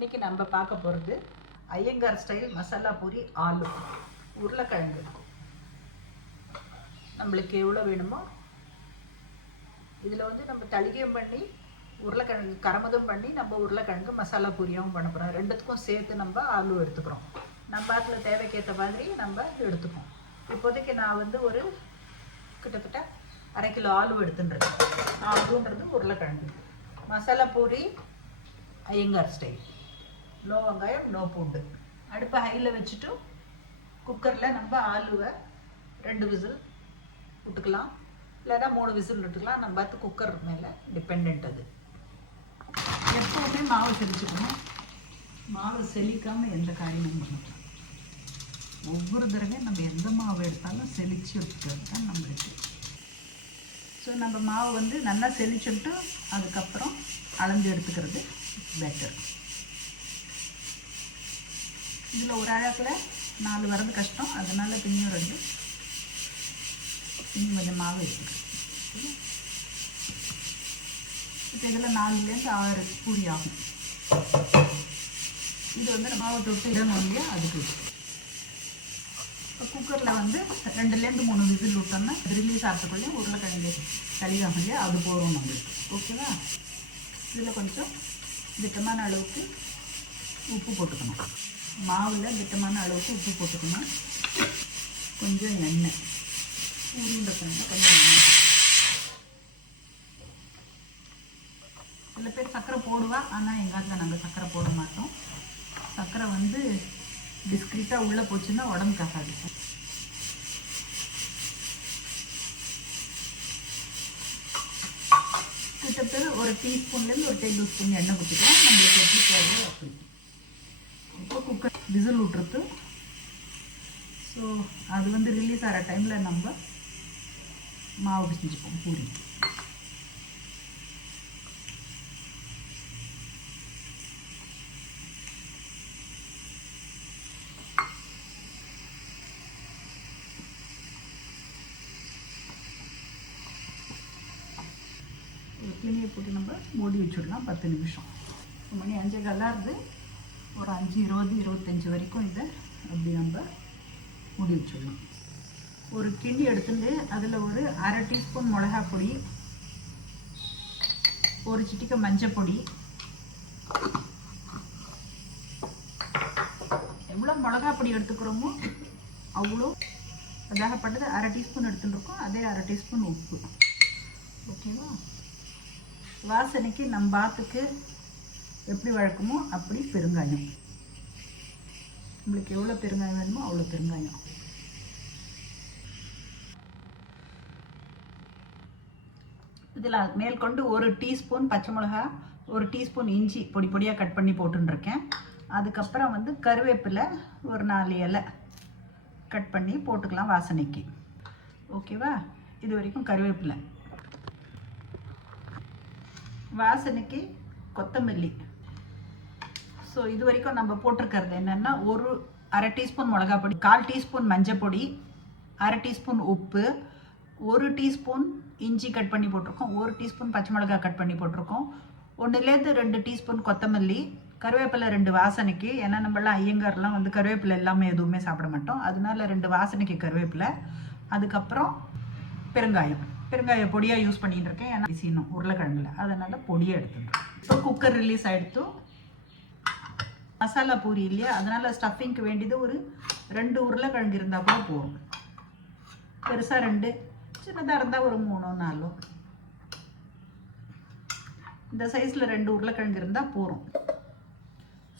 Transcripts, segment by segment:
இன்னைக்கு நம்ம பார்க்க போகிறது ஐயங்கார் ஸ்டைல் மசாலா பூரி ஆலு உருளைக்கிழங்கு நம்மளுக்கு எவ்வளோ வேணுமோ இதில் வந்து நம்ம தளிகையும் பண்ணி உருளைக்கிழங்கு கரமதும் பண்ணி நம்ம உருளைக்கிழங்கு மசாலா பூரியாகவும் பண்ண போகிறோம் ரெண்டுத்துக்கும் சேர்த்து நம்ம ஆலு எடுத்துக்கிறோம். நம்ம அதில் தேவைக்கேற்ற மாதிரி நம்ம எடுத்துப்போம். இப்போதைக்கு நான் வந்து ஒரு கிட்டத்தட்ட அரை கிலோ ஆலு எடுத்துன்றது ஆலுன்றது உருளைக்கிழங்கு. மசாலா பூரி ஐயங்கார் ஸ்டைல் நோ வெங்காயம் நோ பூண்டு. அடுப்பை ஹையில் வச்சுட்டு குக்கரில் நம்ம ஆலுவை ரெண்டு விசில் விட்டுக்கலாம். இல்லைன்னா மூணு விசில் விட்டுக்கலாம். நம்ம பார்த்து குக்கர் மேலே டிபெண்ட் அது. எப்போவுமே மாவு செலிச்சுக்கணும் மாவு செலிக்காமல் எந்த காரியமும் பண்ணலாம் ஒவ்வொரு தடவையும் நம்ம எந்த மாவு எடுத்தாலும் செலிச்சு வச்சுக்கிறது தான் நம்மளுக்கு ஸோ நம்ம மாவு வந்து நல்லா செலிச்சுட்டு அதுக்கப்புறம் அளந்து எடுத்துக்கிறது பெட்டர் இதில் ஒரு அழகில் நாலு வரது கஷ்டம் அதனால் பின்னியும் ரெண்டு. இன்னும் கொஞ்சம் மாவு இருக்குது இப்போ இதில் நாலுலேருந்து ஆறு பூரி ஆகும். இது வந்து மாவை தொட்டு இடணும் இல்லையா அதுக்கு இப்போ குக்கரில் வந்து ரெண்டுலேருந்து மூணு விசில் விட்டோம்னா ரிலீஸ் ஆகிறதுக்குள்ளேயும் உருளைக்கிழங்கு கழிவாகும் இல்லையா அது போகிறோம் நம்மளுக்கு. ஓகேவா இதில் கொஞ்சம் திட்டமான அளவுக்கு உப்பு போட்டுக்கணும். மாவில் திட்டமான அளவுக்கு உப்பு போட்டுக்கணும். கொஞ்சம் எண்ணெய். உருண்டைக்கிழங்கு கொஞ்சம் எண்ணெய். சில பேர் சர்க்கரை போடுவா ஆனால் எங்கள் வீட்டில் நாங்கள் சர்க்கரை போட மாட்டோம். சர்க்கரை வந்து டிஸ்க்ரீட்டாக உள்ளே போச்சுன்னா உடம்புக்கு ஆகாது. கிட்டத்தட்ட ஒரு டீஸ்பூன்லேருந்து ஒரு டேபிள் ஸ்பூன் எண்ணெய் ஊற்றிக்கலாம் நம்மளுக்கு எப்படி தேவையோ அப்படி. இப்போ குக்கர் விசில் விட்றது ஸோ அது வந்து ரிலீஸ் ஆகிற டைமில் நம்ம மாவு பிசைஞ்சுப்போம் பூரி. ஒரு துணியை போட்டு நம்ம மூடி வச்சுடலாம் பத்து நிமிஷம். மணி அஞ்சு கல்லாருது ஒரு அஞ்சு இருபது இருபத்தஞ்சி வரைக்கும் இதை அப்படி நம்ம மூடி வச்சிடலாம். ஒரு கிண்டி எடுத்துட்டு அதில் ஒரு அரை டீஸ்பூன் மிளகா பொடி ஒரு சிட்டிக்க மஞ்சள் பொடி. எவ்வளோ மிளகா பொடி எடுத்துக்கிறோமோ அவ்வளோ அதாகப்பட்டது அரை டீஸ்பூன் எடுத்துட்டுருக்கோம். அதே அரை டீஸ்பூன் உப்பு. ஓகேவா? வாசனைக்கு நம்ம பாத்துக்கு எப்படி வழக்கமோ அப்படி பெருங்காயம். நம்மளுக்கு எவ்வளோ பெருங்காயம் வேணுமோ அவ்வளோ பெருங்காயம். இதில் மேற்கொண்டு ஒரு டீஸ்பூன் பச்சை மிளகா ஒரு டீஸ்பூன் இஞ்சி பொடி பொடியாக கட் பண்ணி போட்டுருக்கேன் அதுக்கப்புறம் வந்து கருவேப்பிலை ஒரு நாலு இலை கட் பண்ணி போட்டுக்கலாம் வாசனைக்கு. ஓகேவா? இது வரைக்கும் கருவேப்பிலை. வாசனைக்கு கொத்தமல்லி. ஸோ இது வரைக்கும் நம்ம போட்டிருக்கிறது என்னென்னா ஒரு அரை டீஸ்பூன் மிளகா பொடி கால் டீஸ்பூன் மஞ்சள் பொடி அரை டீஸ்பூன் உப்பு ஒரு டீஸ்பூன் இஞ்சி கட் பண்ணி போட்டிருக்கோம் ஒரு டீஸ்பூன் பச்சை மிளகா கட் பண்ணி போட்டிருக்கோம். ஒன்றுலேருந்து ரெண்டு டீஸ்பூன் கொத்தமல்லி கருவேப்பிலை ரெண்டு வாசனைக்கு ஏன்னா நம்மளாம் ஐயங்கார்லாம் வந்து கருவேப்பிலை எல்லாமே எதுவுமே சாப்பிட மாட்டோம். அதனால ரெண்டு வாசனைக்கு கருவேப்பிலை அதுக்கப்புறம் பெருங்காயம். பெருங்காய பொடியாக யூஸ் பண்ணிட்டு இருக்கேன் ஏன்னா சீனும் உருளைக்கிழங்குல. அதனால் பொடியாக எடுத்துட்டோம் இப்போ குக்கர் ரிலீஸ் ஆகிடுத்தும் மசாலா பூரி இல்லையா? அதனால் ஸ்டஃபிங்க்கு வேண்டியது ஒரு ரெண்டு உருளைக்கிழங்கு இருந்தால் கூட போதும். பெருசாக ரெண்டு சின்னதாக இருந்தால் ஒரு மூணோ நாலோ. இந்த சைஸில் ரெண்டு உருளைக்கிழங்கு இருந்தால் போகிறோம்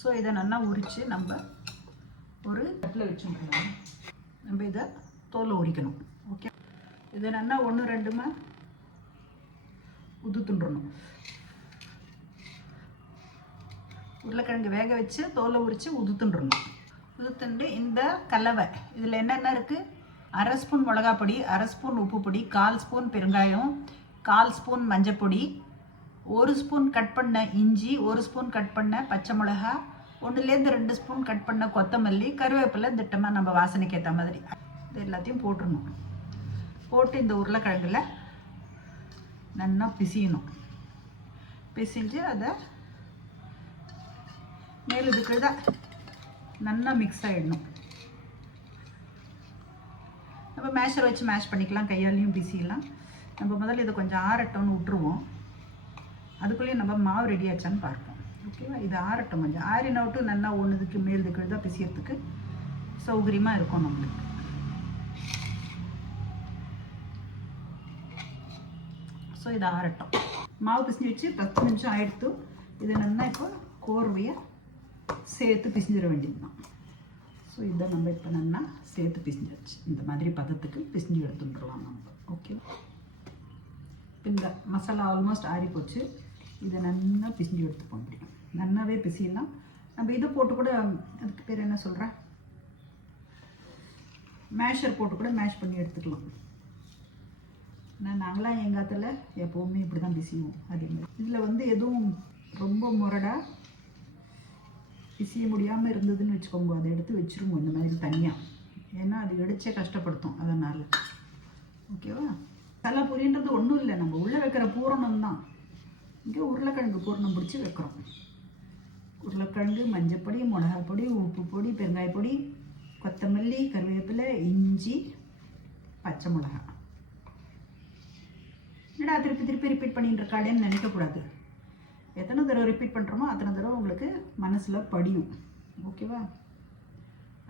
ஸோ இதை நல்லா உரித்து நம்ம ஒரு தட்டில் வச்சுருக்கணும் நம்ம இதை தோலை உரிக்கணும். ஓகே இதை நல்லா ஒன்று ரெண்டுமா உதுத்துன்றணும் உருளைக்கிழங்கு வேக வச்சு தோலை உரித்து உதுத்துண்டுறணும். உதுத்துண்டு இந்த கலவை. இதில் என்னென்ன இருக்குது அரை ஸ்பூன் மிளகா பொடி அரை ஸ்பூன் உப்பு பொடி கால் ஸ்பூன் பெருங்காயம் கால் ஸ்பூன் மஞ்சள் பொடி ஒரு ஸ்பூன் கட் பண்ண இஞ்சி ஒரு ஸ்பூன் கட் பண்ண பச்சை மிளகா ஒன்றுலேருந்து ரெண்டு ஸ்பூன் கட் பண்ண கொத்தமல்லி கருவேப்பிலை திட்டமாக நம்ம வாசனைக்கு ஏற்ற மாதிரி. இது எல்லாத்தையும் போட்டுடணும் போட்டு இந்த உருளைக்கிழங்குல நல்லா பிசியணும். பிசிஞ்சு அதை மேல் இதுக்கு தான் நல்லா மிக்ஸ் ஆகிடணும் நம்ம மேஷர் வச்சு மேஷ் பண்ணிக்கலாம். கையாலையும் பிசிலாம் நம்ம முதல்ல இதை கொஞ்சம் ஆறட்டோன்னு விட்டுருவோம். அதுக்குள்ளேயே நம்ம மாவு ரெடி ஆச்சான்னு பார்ப்போம். ஓகேவா இது ஆறட்டும் கொஞ்சம். ஆறின விட்டு நல்லா ஒன்றுதுக்கு மேல் இதுக்கு தான் பிசியறதுக்கு சௌகரியமாக இருக்கும் நம்மளுக்கு. ஸோ இது ஆறட்டும். மாவு பிசிஞ்சு வச்சு பத்து நிமிஷம் ஆயிடுத்து. இது நல்லா இப்போ கோர்வையை சேர்த்து பிசிஞ்சிட வேண்டியதுதான். ஸோ இதை நம்ம இப்போ நல்லா சேர்த்து பிசிஞ்சாச்சு. இந்த மாதிரி பதத்துக்கு பிசிஞ்சு எடுத்துட்டுருலாம் நம்ம. ஓகே இப்போ இந்த மசாலா ஆல்மோஸ்ட் ஆறி போச்சு. இதை நல்லா பிசிஞ்சு எடுத்துப்போம் முடியும். நல்லாவே பிசியலாம். நம்ம இதை போட்டு கூட அதுக்கு பேர் என்ன சொல்கிறேன் மேஷர் போட்டு கூட மேஷ் பண்ணி எடுத்துக்கலாம். ஆனால் நாங்களாம் எங்கள் எப்போவுமே இப்படி தான் பிசிவோம். அதே மாதிரி. இதில் வந்து எதுவும் ரொம்ப முரடாக பிசிய முடியாமல் இருந்ததுன்னு வச்சுக்கோங்க. அதை எடுத்து வச்சுருவோம் இந்த மாதிரி தனியாக ஏன்னா அது எடுத்தே கஷ்டப்படுத்தும். அதனால். ஓகேவா? தலை பொரியன்றது ஒன்றும் இல்லை. நம்ம உள்ளே வைக்கிற பூரணம் தான். இங்கே உருளைக்கிழங்கு பூரணம் பிடிச்சி வைக்கிறோம். உருளைக்கிழங்கு மஞ்சப்பொடி மிளகாப்பொடி உப்பு பொடி பெருங்காய பொடி கொத்தமல்லி கருவேப்பிலை இஞ்சி பச்சை மிளகா என்னடா திருப்பி திருப்பி ரிப்பீட் பண்ணிட்டு இருக்காளேன்னு நினைக்கக்கூடாது. எத்தனை தடவை ரிப்பீட் பண்ணுறோமோ அத்தனை தடவை உங்களுக்கு மனசில் படியும். ஓகேவா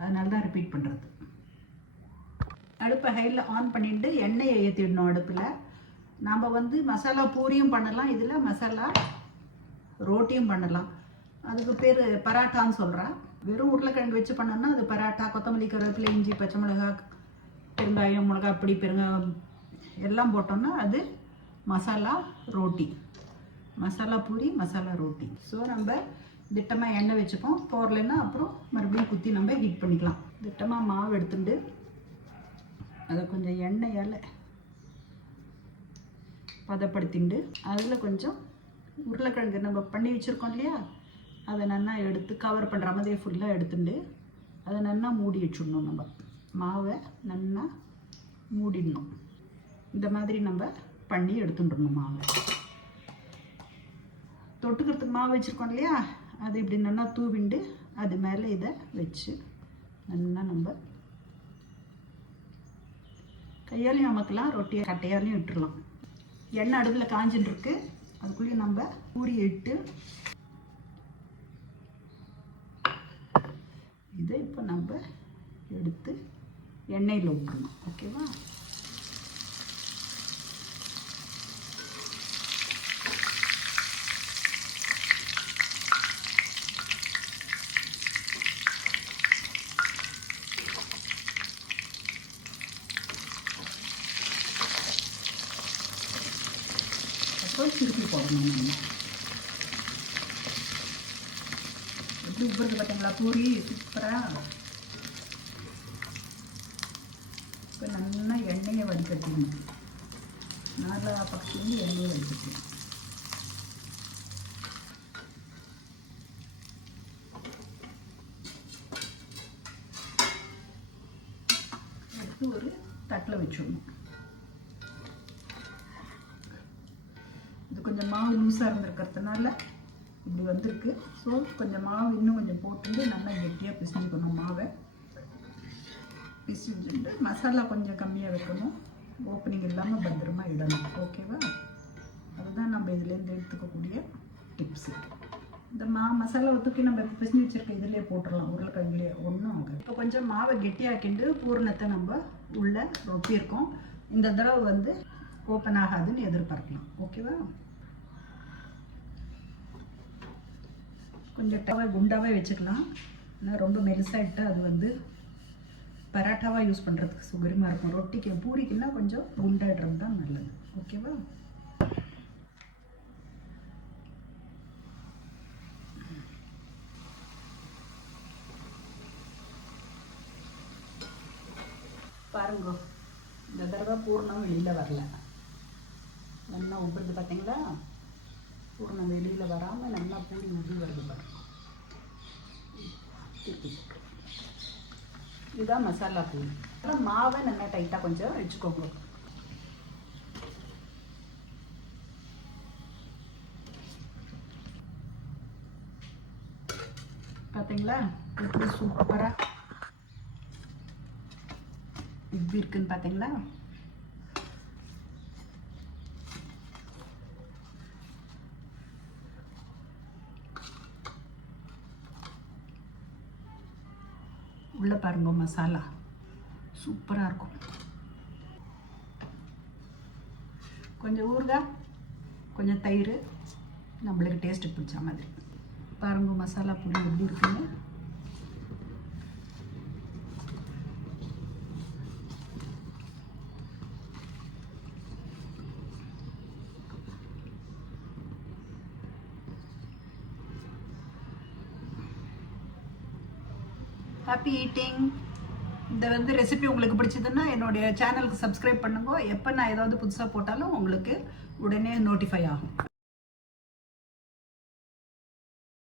அதனால தான் ரிப்பீட் பண்ணுறது அடுப்பை ஹையில் ஆன் பண்ணிட்டு எண்ணெயை ஏற்றிடணும் அடுப்பில். நாம் வந்து மசாலா பூரியும் பண்ணலாம். இதில் மசாலா ரோட்டியும் பண்ணலாம். அதுக்கு பேர் பராட்டான்னு சொல்கிறேன் வெறும் உருளைக்கிழங்கு வச்சு பண்ணோம்னா அது பராட்டா கொத்தமல்லி கருவேப்பிலை இஞ்சி பச்சை மிளகா பெருங்காயம் மிளகா அப்படி பெருங்காயம் எல்லாம் போட்டோம்னா அது மசாலா ரோட்டி. மசாலா பூரி மசாலா ரோட்டி. ஸோ நம்ம திட்டமாக எண்ணெய் வச்சுப்போம். போடலைன்னா அப்புறம் மறுபடியும் குத்தி நம்ம ஹீட் பண்ணிக்கலாம். திட்டமாக மாவு எடுத்துட்டு அதை கொஞ்சம் எண்ணெயால் பதப்படுத்திண்டு அதில் கொஞ்சம் உருளைக்கிழங்கு நம்ம பண்ணி வச்சுருக்கோம் இல்லையா? அதை நல்லா எடுத்து கவர் பண்ணுற மாதிரி ஃபுல்லாக எடுத்துட்டு அதை நல்லா மூடி வச்சுடணும் நம்ம. மாவை நல்லா மூடிடணும். இந்த மாதிரி நம்ம பண்ணி எடுத்துட்டுருணும் மாவை. தொட்டுக்கிறதுக்கு மாவு வச்சுருக்கோம் இல்லையா? அது இப்படி நல்லா தூவிண்டு அது மேலே இதை வச்சு நல்லா நம்ம கையாலையும் அமக்கலாம் ரொட்டியை கட்டையாலையும் விட்டுறலாம். எண்ணெய் அடுப்பில் காஞ்சின்னு இருக்கு அதுக்குள்ளேயும் நம்ம பூரி இட்டு இதை இப்போ நம்ம எடுத்து எண்ணெயில் விட்டுறணும் ஓகேவா அப்புறம் திருப்பி போடணும் நம்ம எப்படி உப்புறது பார்த்தீங்களா பூரி சூப்பராக இப்போ நல்லா எண்ணெயை வடிகட்டிக்கணும் நல்லா பக்கத்துலேருந்து எண்ணெயை வடிகட்டணும் எடுத்து ஒரு தட்டில் வச்சிடணும் இது கொஞ்சம் மாவு லூஸாக இருந்திருக்கிறதுனால இப்படி வந்திருக்கு. ஸோ கொஞ்சம் மாவு இன்னும் கொஞ்சம் போட்டு நல்லா கெட்டியாக பிசைஞ்சுக்கணும். மாவை பிசிஞ்சுட்டு மசாலா கொஞ்சம் கம்மியாக வைக்கணும். ஓப்பனிங் இல்லாமல் பத்திரமா இடணும். ஓகேவா அதுதான் நம்ம இதுலேருந்து எடுத்துக்கக்கூடிய டிப்ஸு இந்த மா மசாலாவை தூக்கி நம்ம இப்போ பிசைஞ்சு வச்சுருக்க இதிலே போட்டுடலாம் உருளைக்கிழங்குலேயே ஒன்றும் ஆகாது. இப்போ கொஞ்சம் மாவை கெட்டியாக்கிண்டு பூரணத்தை நம்ம உள்ளே ரொப்பியிருக்கோம். இந்த தடவை வந்து ஓப்பன் ஆகாதுன்னு எதிர்பார்க்கலாம். ஓகேவா கொஞ்சம் டவை குண்டாகவே வச்சுக்கலாம். ஆனால் ரொம்ப மெலிசாயிட்டா அது வந்து பராட்டாவாக யூஸ் பண்ணுறதுக்கு சுகரியமாக இருக்கும். ரொட்டிக்கு பூரிக்குன்னா கொஞ்சம் குண்டாடுறது தான் நல்லது. ஓகேவா பாருங்க இந்த தடவை பூர்ணம் வெளியில் வரல. நல்லா உப்புறது பார்த்தீங்களா பூர்ணம் வெளியில் வராமல் நல்லா பூடி உப்பி வருது திருப்பி இதுதான் மசாலா பூரி அப்புறம் மாவை நல்லா டைட்டாக கொஞ்சம் வச்சுக்கோங்க. பார்த்தீங்களா எப்படி சூப்பராக எப்படி இருக்குன்னு பார்த்தீங்களா உள்ள பாருங்க மசாலா சூப்பராக இருக்கும் கொஞ்சம் ஊறுகாய் கொஞ்சம் தயிர் நம்மளுக்கு டேஸ்ட்டு பிடிச்ச மாதிரி பாருங்க மசாலா பொடி எப்படி இருக்குன்னு ஹாப்பி ஈட்டிங் இந்த வந்து ரெசிபி உங்களுக்கு பிடிச்சதுன்னா என்னுடைய சேனலுக்கு சப்ஸ்கிரைப் பண்ணுங்க. எப்போ நான் ஏதாவது புதுசாக போட்டாலும் உங்களுக்கு உடனே நோட்டிஃபை ஆகும்.